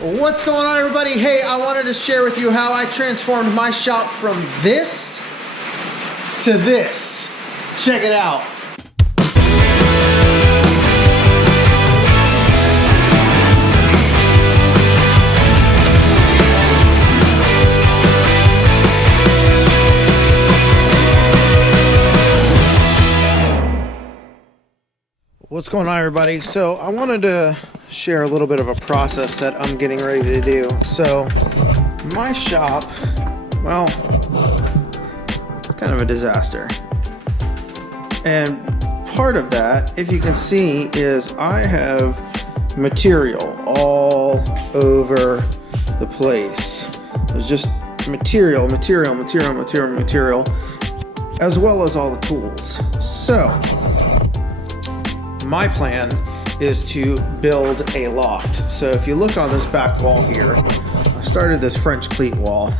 What's going on, everybody? Hey, I wanted to share with you how I transformed my shop from this to this. Check it out. What's going on, everybody? So I wanted to share a little bit of a process that I'm getting ready to do. So my shop, well, it's kind of a disaster. And part of that, if you can see, is I have material all over the place. There's just material, as well as all the tools. So my plan is to build a loft. So if you look on this back wall here, I started this French cleat wall.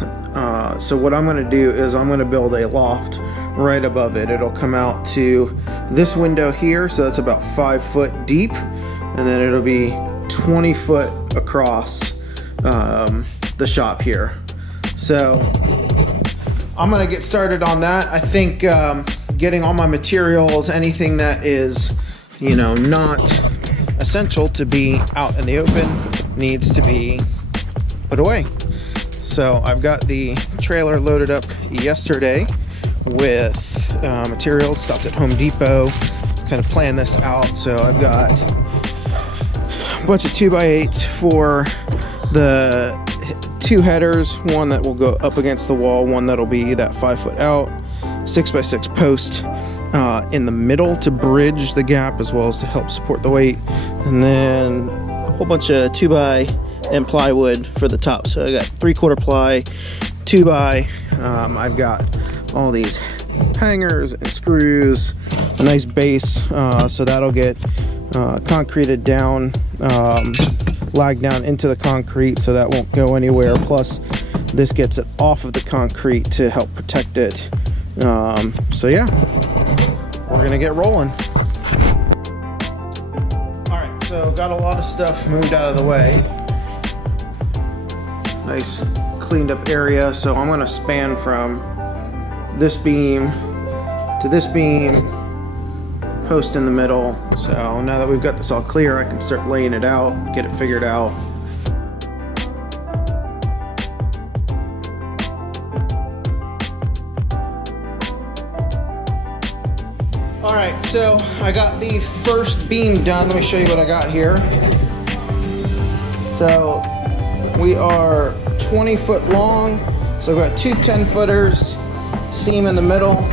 So what I'm going to do is I'm going to build a loft right above it. It'll come out to this window here, so that's about 5 foot deep, and then it'll be 20 foot across the shop here. So I'm going to get started on that. I think getting all my materials, anything that is, you know, not essential to be out in the open, needs to be put away. So I've got the trailer loaded up yesterday with materials. Stopped at Home Depot, kind of planned this out. So I've got a bunch of 2x8s for the 2 headers, one that will go up against the wall, one that'll be that 5 foot out, 6x6 post in the middle to bridge the gap as well as to help support the weight, and then a whole bunch of 2x and plywood for the top. So I got 3/4 ply, 2x. I've got all these hangers and screws, a nice base, so that'll get concreted down, lagged down into the concrete, so that won't go anywhere. Plus this gets it off of the concrete to help protect it. So yeah, we're gonna get rolling. All right, so got a lot of stuff moved out of the way. Nice cleaned up area. So I'm gonna span from this beam to this beam, post in the middle. So now that we've got this all clear, I can start laying it out, get it figured out. All right, so I got the first beam done. Let me show you what I got here. So we are 20 foot long. So I've got 2 10-footers, seam in the middle.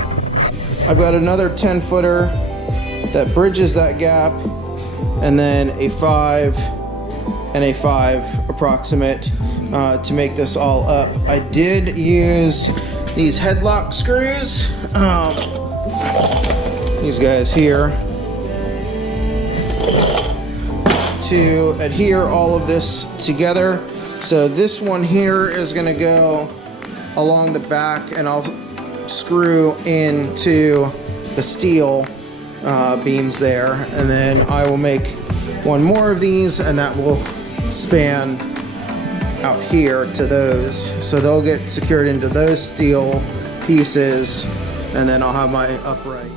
I've got another 10-footer that bridges that gap, and then a 5 and a 5 approximate to make this all up. I did use these headlock screws. These guys here to adhere all of this together. So this one here is going to go along the back, and I'll screw into the steel beams there, and then I will make one more of these, and that will span out here to those. So they'll get secured into those steel pieces, and then I'll have my upright.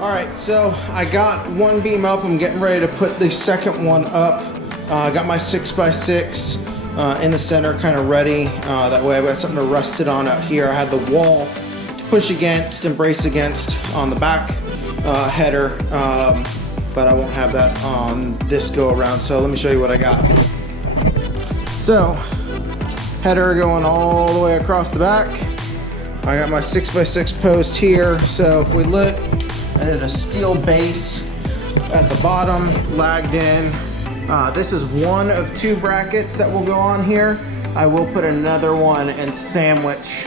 All right, so I got one beam up. I'm getting ready to put the second one up. I got my 6x6 in the center, kind of ready. That way I've got something to rest it on out here. I had the wall to push against and brace against on the back header, but I won't have that on this go around. So let me show you what I got. So header going all the way across the back. I got my 6x6 post here. So if we look, I did a steel base at the bottom, lagged in. This is one of 2 brackets that will go on here. I will put another one and sandwich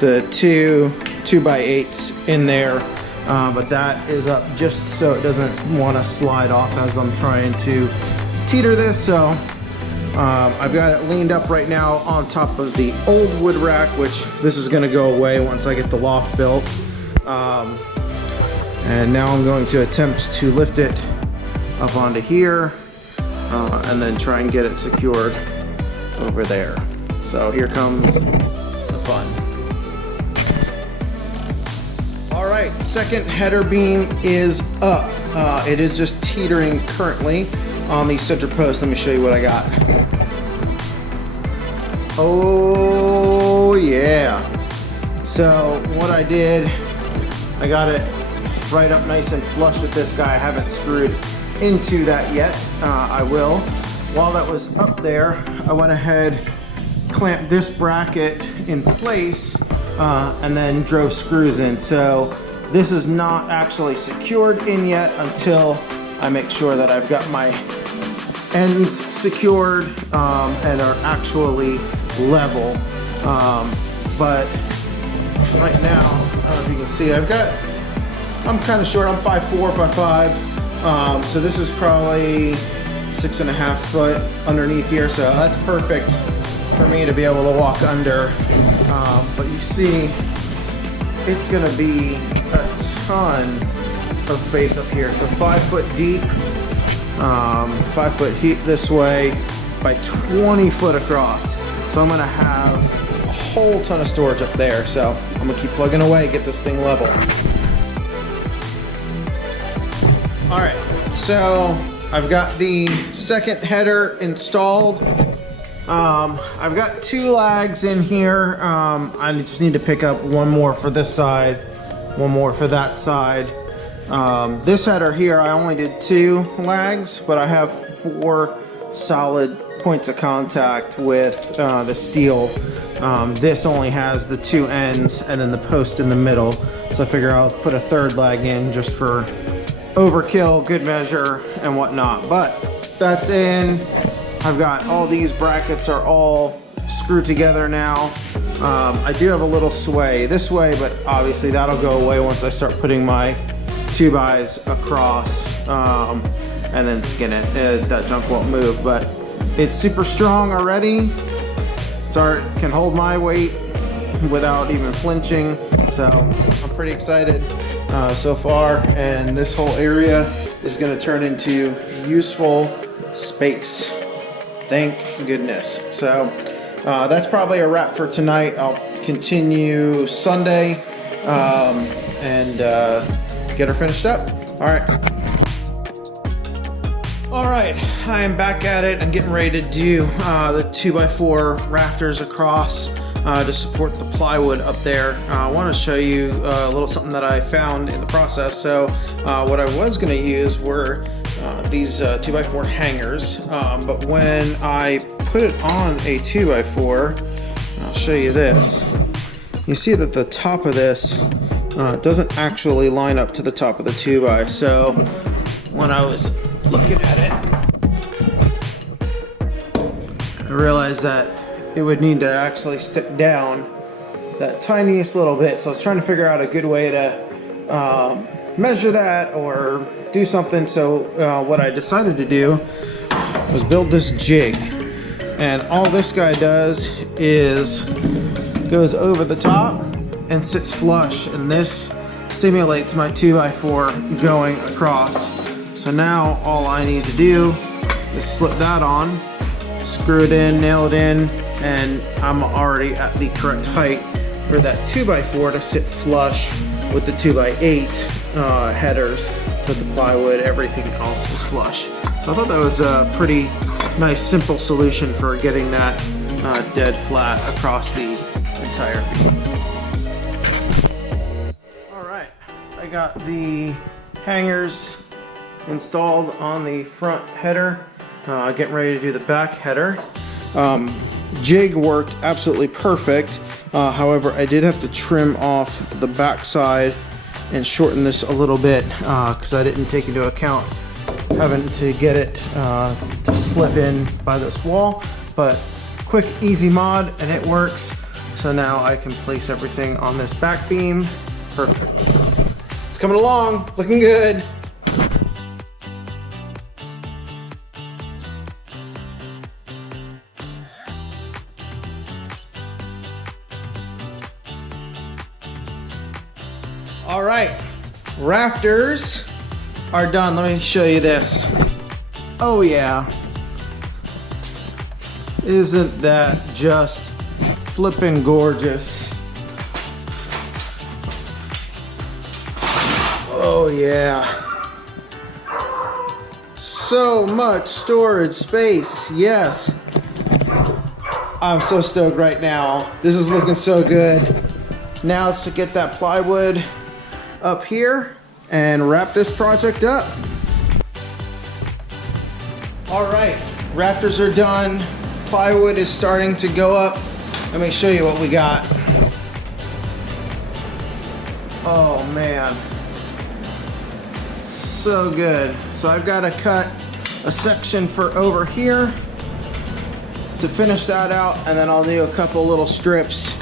the 2x8s in there, but that is up just so it doesn't want to slide off as I'm trying to teeter this. So I've got it leaned up right now on top of the old wood rack, which this is going to go away once I get the loft built. And now I'm going to attempt to lift it up onto here and then try and get it secured over there. So here comes the fun. All right, second header beam is up. It is just teetering currently on the center post. Let me show you what I got. Oh yeah. So what I did, I got it right up nice and flush with this guy. I haven't screwed into that yet. I will. While that was up there, I went ahead, clamped this bracket in place, and then drove screws in. So this is not actually secured in yet until I make sure that I've got my ends secured and are actually level. But right now, I don't know if you can see, I'm kind of short. I'm 5'4", 5'5". So this is probably 6.5 foot underneath here. So that's perfect for me to be able to walk under. But you see, it's going to be a ton of space up here. So 5 foot deep, 5 foot deep this way by 20 foot across. So I'm going to have a whole ton of storage up there. So I'm going to keep plugging away, get this thing level. All right, so I've got the second header installed. I've got 2 lags in here. I just need to pick up one more for this side, one more for that side. This header here, I only did 2 lags, but I have 4 solid points of contact with the steel. This only has the 2 ends and then the post in the middle. So I figure I'll put a 3rd lag in just for overkill, good measure, and whatnot. But that's in. I've got all these brackets are all screwed together now. I do have a little sway this way, but obviously that'll go away once I start putting my 2x across and then skin it. That junk won't move, but it's super strong already. Can hold my weight without even flinching. So I'm pretty excited so far, and this whole area is going to turn into useful space. Thank goodness. So that's probably a wrap for tonight. I'll continue Sunday and get her finished up. All right. All right, I am back at it. I'm getting ready to do the 2x4 rafters across to support the plywood up there. I want to show you a little something that I found in the process. So what I was going to use were these 2x4 hangers, but when I put it on a 2x4, I'll show you this. You see that the top of this doesn't actually line up to the top of the 2x. So when I was looking at it, I realized that it would need to actually stick down that tiniest little bit. So I was trying to figure out a good way to measure that or do something. So what I decided to do was build this jig, and all this guy does is goes over the top and sits flush, and this simulates my 2x4 going across. So now all I need to do is slip that on, screw it in, nail it in, and I'm already at the correct height for that 2x4 to sit flush with the 2x8 headers, so the plywood, everything else is flush. So I thought that was a pretty nice, simple solution for getting that dead flat across the entire beam. All right, I got the hangers installed on the front header, getting ready to do the back header. Jig worked absolutely perfect. However, I did have to trim off the back side and shorten this a little bit because I didn't take into account having to get it to slip in by this wall. But quick, easy mod, and it works. So now I can place everything on this back beam. Perfect. It's coming along, looking good. All right, Rafters are done. Let me show you this. Oh yeah. Isn't that just flippin' gorgeous? Oh yeah. So much storage space, yes. I'm so stoked right now. This is looking so good. Now it's to get that plywood up here and wrap this project up. All right, rafters are done. Plywood is starting to go up. Let me show you what we got. Oh man, so good. So I've got to cut a section for over here to finish that out, and then I'll do a couple little strips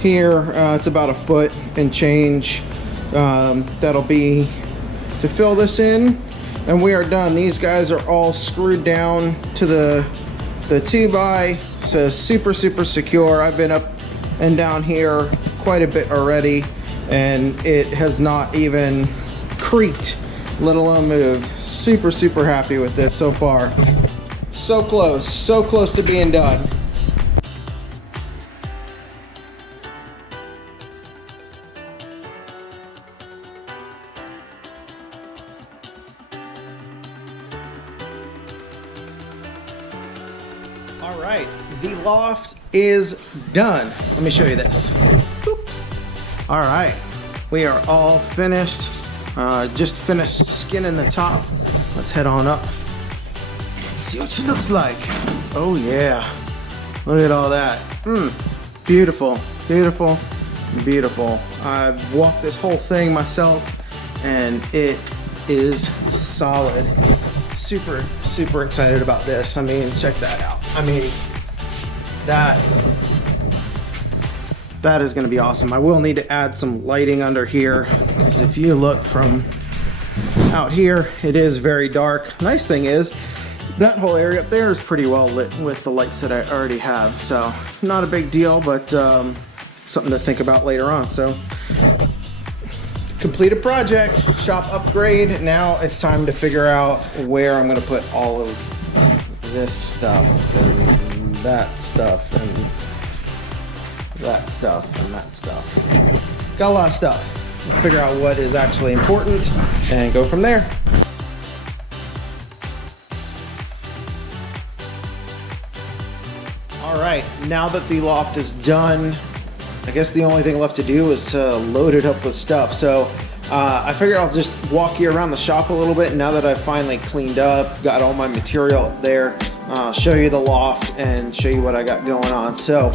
here. It's about a foot and change. That'll be to fill this in, and we are done. These guys are all screwed down to the 2x, so super secure. I've been up and down here quite a bit already, and it has not even creaked, let alone moved. Super happy with this so far. So close to being done. All right, the loft is done. Let me show you this. Boop. All right, we are all finished. Just finished skinning the top. Let's head on up. See what she looks like. Oh yeah, look at all that. Beautiful. I walked this whole thing myself, and it is solid. Super excited about this. I mean, check that out. I mean, that is gonna be awesome. I will need to add some lighting under here, because if you look from out here, it is very dark. Nice thing is, that whole area up there is pretty well lit with the lights that I already have. So not a big deal, but something to think about later on. So completed project, shop upgrade. Now it's time to figure out where I'm gonna put all of this stuff and that stuff and that stuff and that stuff. Got a lot of stuff. Figure out what is actually important and go from there. All right, now that the loft is done, I guess the only thing left to do is to load it up with stuff. So I figured I'll just walk you around the shop a little bit now that I've finally cleaned up, got all my material up there, show you the loft and show you what I got going on. So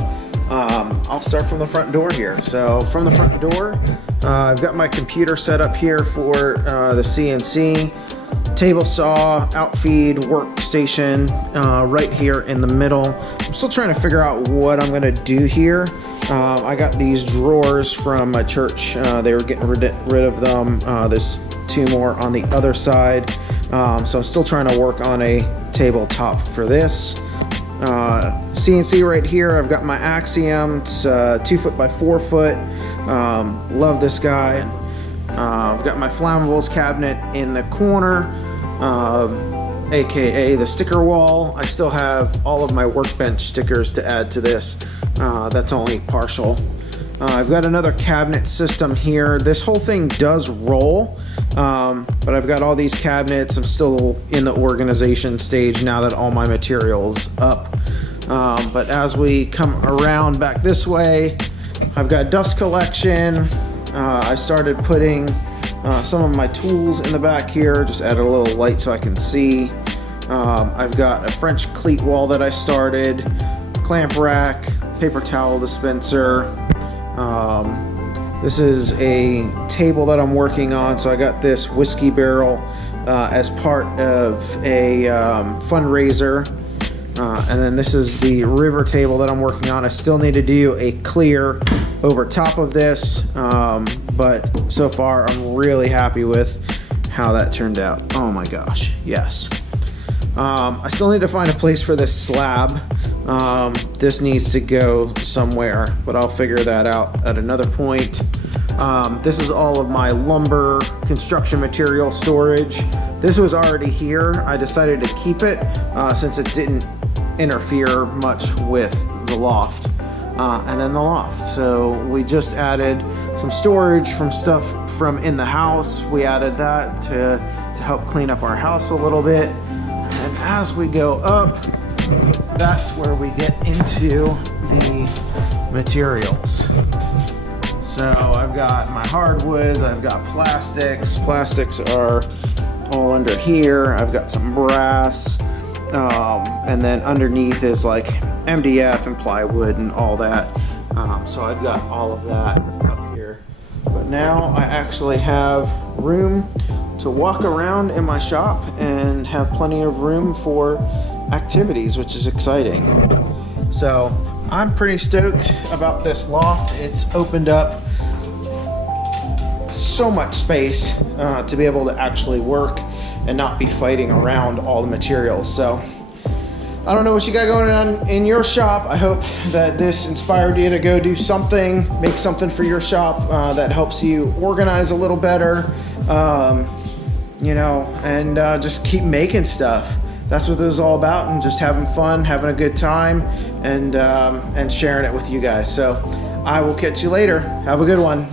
I'll start from the front door here. So from the front door, I've got my computer set up here for the CNC. Table saw, outfeed, workstation, right here in the middle. I'm still trying to figure out what I'm gonna do here. I got these drawers from a church. They were getting rid of them. There's two more on the other side. So I'm still trying to work on a tabletop for this. CNC right here, I've got my Axiom. It's 2 foot by 4 foot. Love this guy. I've got my flammables cabinet in the corner, aka the sticker wall. I still have all of my workbench stickers to add to this. That's only partial. I've got another cabinet system here. This whole thing does roll, but I've got all these cabinets. I'm still in the organization stage now that all my material's up. But as we come around back this way, I've got dust collection. I started putting some of my tools in the back here, just added a little light so I can see. I've got a French cleat wall that I started, clamp rack, paper towel dispenser. This is a table that I'm working on, so I got this whiskey barrel as part of a fundraiser. And then this is the river table that I'm working on. I still need to do a clear over top of this, but so far I'm really happy with how that turned out. Oh my gosh, yes. I still need to find a place for this slab. This needs to go somewhere, but I'll figure that out at another point. This is all of my lumber construction material storage. This was already here. I decided to keep it since it didn't interfere much with the loft. And then the loft. So we just added some storage from stuff from in the house. We added that to help clean up our house a little bit. And as we go up, that's where we get into the materials. So I've got my hardwoods, I've got plastics. Plastics are all under here. I've got some brass. And then underneath is like MDF and plywood and all that. So I've got all of that up here. But now I actually have room to walk around in my shop and have plenty of room for activities, which is exciting. So I'm pretty stoked about this loft. It's opened up so much space to be able to actually work and not be fighting around all the materials. So I don't know what you got going on in your shop. I hope that this inspired you to go do something, make something for your shop that helps you organize a little better, you know, and just keep making stuff. That's what this is all about, and just having fun, having a good time, and sharing it with you guys. So I will catch you later. Have a good one.